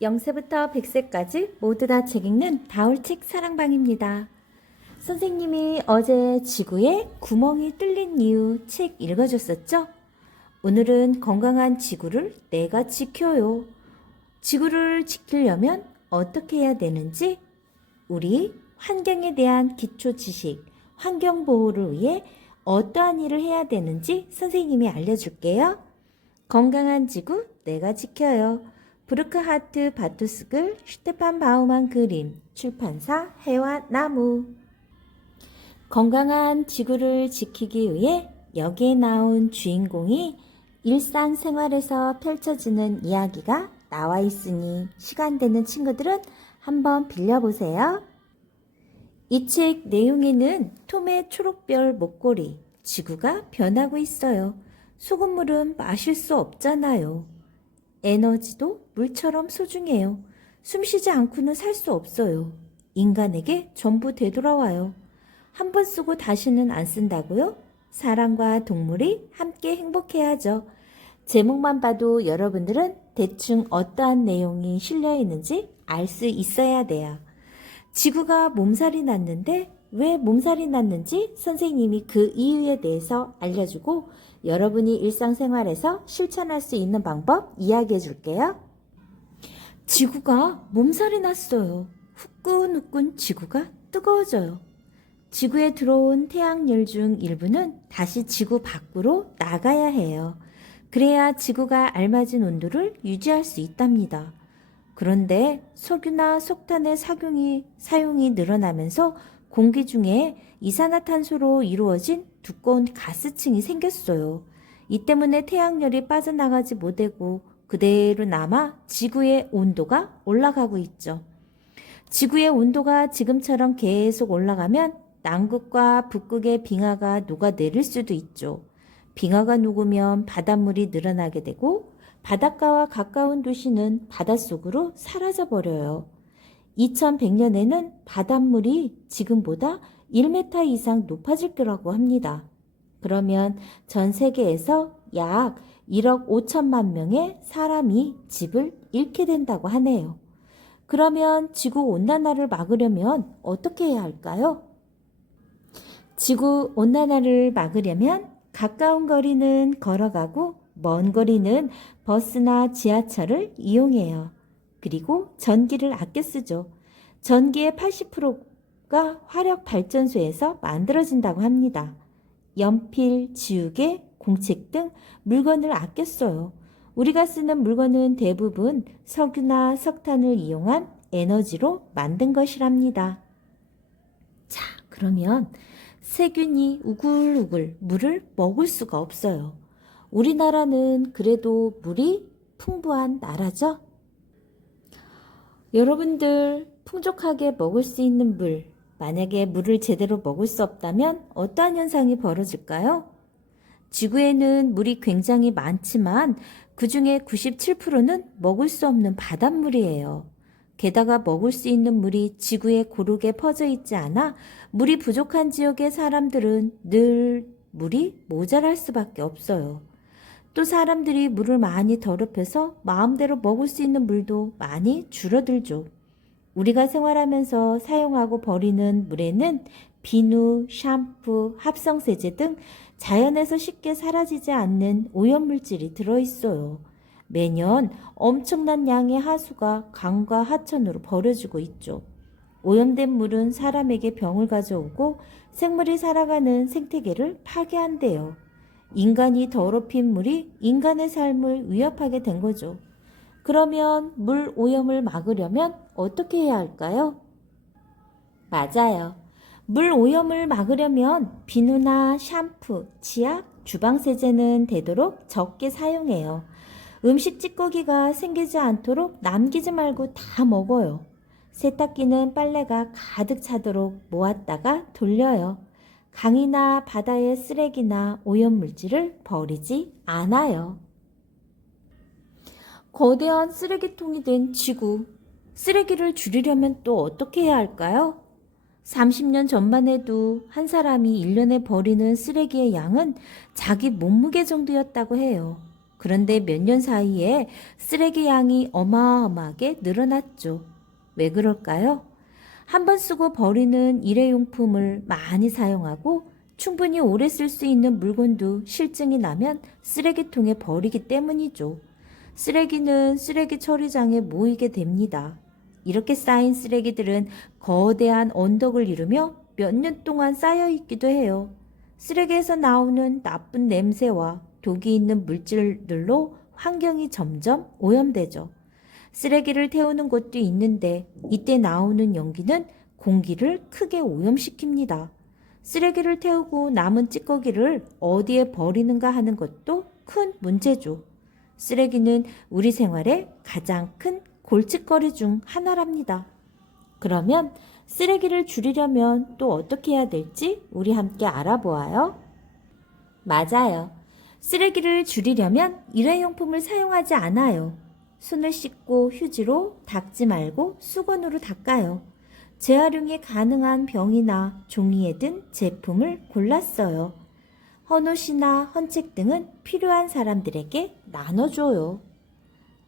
0세부터 100세까지 모두 다 책 읽는 다울책 사랑방입니다. 선생님이 어제 지구에 구멍이 뚫린 이유 책 읽어줬었죠? 오늘은 건강한 지구를 내가 지켜요. 지구를 지키려면 어떻게 해야 되는지 우리 환경에 대한 기초 지식, 환경 보호를 위해 어떠한 일을 해야 되는지 선생님이 알려줄게요. 건강한 지구 내가 지켜요. 브루크하트 바투스글 슈테판 바우만 그림 출판사 해와 나무 건강한 지구를 지키기 위해 여기에 나온 주인공이 일상생활에서 펼쳐지는 이야기가 나와 있으니 시간 되는 친구들은 한번 빌려보세요. 이 책 내용에는 톰의 초록별 목걸이, 지구가 변하고 있어요. 소금물은 마실 수 없잖아요. 에너지도 물처럼 소중해요. 숨 쉬지 않고는 살 수 없어요. 인간에게 전부 되돌아와요. 한 번 쓰고 다시는 안 쓴다고요? 사람과 동물이 함께 행복해야죠. 제목만 봐도 여러분들은 대충 어떠한 내용이 실려 있는지 알 수 있어야 돼요. 지구가 몸살이 났는데 왜 몸살이 났는지 선생님이 그 이유에 대해서 알려주고 여러분이 일상생활에서 실천할 수 있는 방법 이야기해 줄게요. 지구가 몸살이 났어요. 후끈후끈 지구가 뜨거워져요. 지구에 들어온 태양열 중 일부는 다시 지구 밖으로 나가야 해요. 그래야 지구가 알맞은 온도를 유지할 수 있답니다. 그런데 석유나 석탄의 사용이, 사용이 늘어나면서 공기 중에 이산화탄소로 이루어진 두꺼운 가스층이 생겼어요. 이 때문에 태양열이 빠져나가지 못하고 그대로 남아 지구의 온도가 올라가고 있죠. 지구의 온도가 지금처럼 계속 올라가면 남극과 북극의 빙하가 녹아내릴 수도 있죠. 빙하가 녹으면 바닷물이 늘어나게 되고 바닷가와 가까운 도시는 바닷속으로 사라져 버려요. 2100년에는 바닷물이 지금보다 1m 이상 높아질 거라고 합니다. 그러면 전 세계에서 약 1억 5천만 명의 사람이 집을 잃게 된다고 하네요. 그러면 지구 온난화를 막으려면 어떻게 해야 할까요? 지구 온난화를 막으려면 가까운 거리는 걸어가고 먼 거리는 버스나 지하철을 이용해요. 그리고 전기를 아껴 쓰죠. 전기의 80%가 화력 발전소에서 만들어진다고 합니다. 연필, 지우개, 공책 등 물건을 아껴 써요. 우리가 쓰는 물건은 대부분 석유나 석탄을 이용한 에너지로 만든 것이랍니다. 자, 그러면 세균이 우글우글 물을 먹을 수가 없어요. 우리나라는 그래도 물이 풍부한 나라죠? 여러분들 풍족하게 먹을 수 있는 물, 만약에 물을 제대로 먹을 수 없다면 어떠한 현상이 벌어질까요? 지구에는 물이 굉장히 많지만 그 중에 97%는 먹을 수 없는 바닷물이에요. 게다가 먹을 수 있는 물이 지구에 고르게 퍼져 있지 않아 물이 부족한 지역의 사람들은 늘 물이 모자랄 수밖에 없어요. 또 사람들이 물을 많이 더럽혀서 마음대로 먹을 수 있는 물도 많이 줄어들죠. 우리가 생활하면서 사용하고 버리는 물에는 비누, 샴푸, 합성세제 등 자연에서 쉽게 사라지지 않는 오염물질이 들어있어요. 매년 엄청난 양의 하수가 강과 하천으로 버려지고 있죠. 오염된 물은 사람에게 병을 가져오고 생물이 살아가는 생태계를 파괴한대요. 인간이 더럽힌 물이 인간의 삶을 위협하게 된 거죠. 그러면 물 오염을 막으려면 어떻게 해야 할까요? 맞아요. 물 오염을 막으려면 비누나 샴푸, 치약, 주방세제는 되도록 적게 사용해요. 음식 찌꺼기가 생기지 않도록 남기지 말고 다 먹어요. 세탁기는 빨래가 가득 차도록 모았다가 돌려요. 강이나 바다의 쓰레기나 오염물질을 버리지 않아요. 거대한 쓰레기통이 된 지구. 쓰레기를 줄이려면 또 어떻게 해야 할까요? 30년 전만 해도 한 사람이 1년에 버리는 쓰레기의 양은 자기 몸무게 정도였다고 해요. 그런데 몇 년 사이에 쓰레기 양이 어마어마하게 늘어났죠. 왜 그럴까요? 한 번 쓰고 버리는 일회용품을 많이 사용하고 충분히 오래 쓸 수 있는 물건도 실증이 나면 쓰레기통에 버리기 때문이죠. 쓰레기는 쓰레기 처리장에 모이게 됩니다. 이렇게 쌓인 쓰레기들은 거대한 언덕을 이루며 몇 년 동안 쌓여 있기도 해요. 쓰레기에서 나오는 나쁜 냄새와 독이 있는 물질들로 환경이 점점 오염되죠. 쓰레기를 태우는 곳도 있는데 이때 나오는 연기는 공기를 크게 오염시킵니다. 쓰레기를 태우고 남은 찌꺼기를 어디에 버리는가 하는 것도 큰 문제죠. 쓰레기는 우리 생활의 가장 큰 골칫거리 중 하나랍니다. 그러면 쓰레기를 줄이려면 또 어떻게 해야 될지 우리 함께 알아보아요. 맞아요. 쓰레기를 줄이려면 일회용품을 사용하지 않아요. 손을 씻고 휴지로 닦지 말고 수건으로 닦아요. 재활용이 가능한 병이나 종이에 든 제품을 골랐어요. 헌옷이나 헌책 등은 필요한 사람들에게 나눠줘요.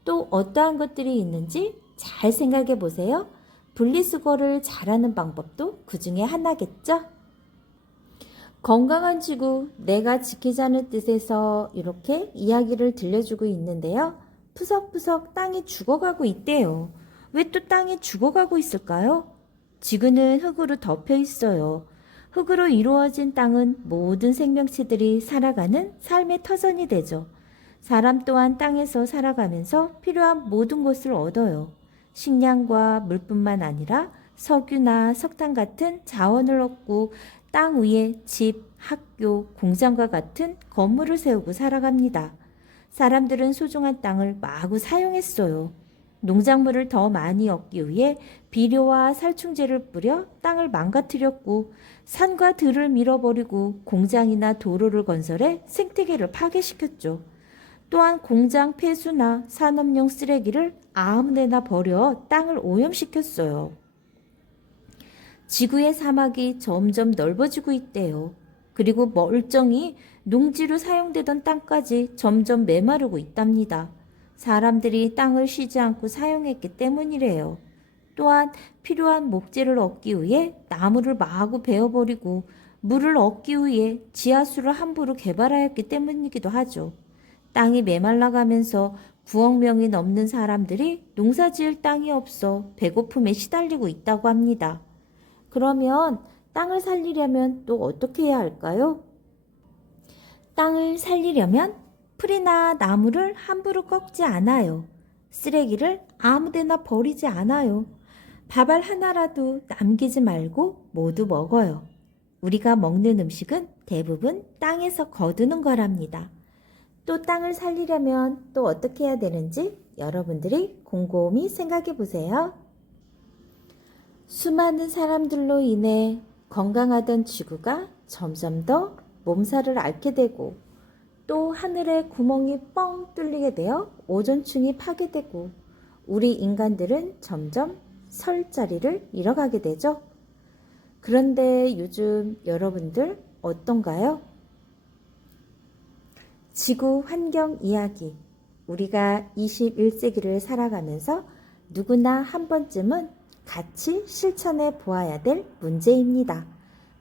또 어떠한 것들이 있는지 잘 생각해 보세요. 분리수거를 잘하는 방법도 그 중에 하나겠죠? 건강한 지구, 내가 지키자는 뜻에서 이렇게 이야기를 들려주고 있는데요. 푸석푸석 땅이 죽어가고 있대요. 왜 또 땅이 죽어가고 있을까요? 지구는 흙으로 덮여 있어요. 흙으로 이루어진 땅은 모든 생명체들이 살아가는 삶의 터전이 되죠. 사람 또한 땅에서 살아가면서 필요한 모든 것을 얻어요. 식량과 물뿐만 아니라 석유나 석탄 같은 자원을 얻고 땅 위에 집, 학교, 공장과 같은 건물을 세우고 살아갑니다. 사람들은 소중한 땅을 마구 사용했어요. 농작물을 더 많이 얻기 위해 비료와 살충제를 뿌려 땅을 망가뜨렸고 산과 들을 밀어버리고 공장이나 도로를 건설해 생태계를 파괴시켰죠. 또한 공장 폐수나 산업용 쓰레기를 아무데나 버려 땅을 오염시켰어요. 지구의 사막이 점점 넓어지고 있대요. 그리고 멀쩡히 농지로 사용되던 땅까지 점점 메마르고 있답니다. 사람들이 땅을 쉬지 않고 사용했기 때문이래요. 또한 필요한 목재를 얻기 위해 나무를 마구 베어버리고 물을 얻기 위해 지하수를 함부로 개발하였기 때문이기도 하죠. 땅이 메말라가면서 9억 명이 넘는 사람들이 농사 지을 땅이 없어 배고픔에 시달리고 있다고 합니다. 그러면 땅을 살리려면 또 어떻게 해야 할까요? 땅을 살리려면 풀이나 나무를 함부로 꺾지 않아요. 쓰레기를 아무데나 버리지 않아요. 밥알 하나라도 남기지 말고 모두 먹어요. 우리가 먹는 음식은 대부분 땅에서 거두는 거랍니다. 또 땅을 살리려면 또 어떻게 해야 되는지 여러분들이 곰곰이 생각해 보세요. 수많은 사람들로 인해 건강하던 지구가 점점 더 몸살을 앓게 되고 또 하늘에 구멍이 뻥 뚫리게 되어 오존층이 파괴되고 우리 인간들은 점점 설 자리를 잃어가게 되죠. 그런데 요즘 여러분들 어떤가요? 지구 환경 이야기. 우리가 21세기를 살아가면서 누구나 한 번쯤은 같이 실천해 보아야 될 문제입니다.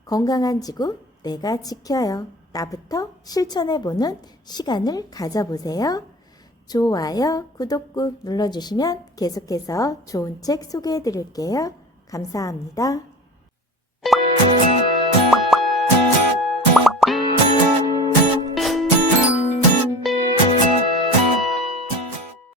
건강한 지구 내가 지켜요. 나부터 실천해 보는 시간을 가져보세요. 좋아요, 구독 꾹 눌러주시면 계속해서 좋은 책 소개해 드릴게요. 감사합니다.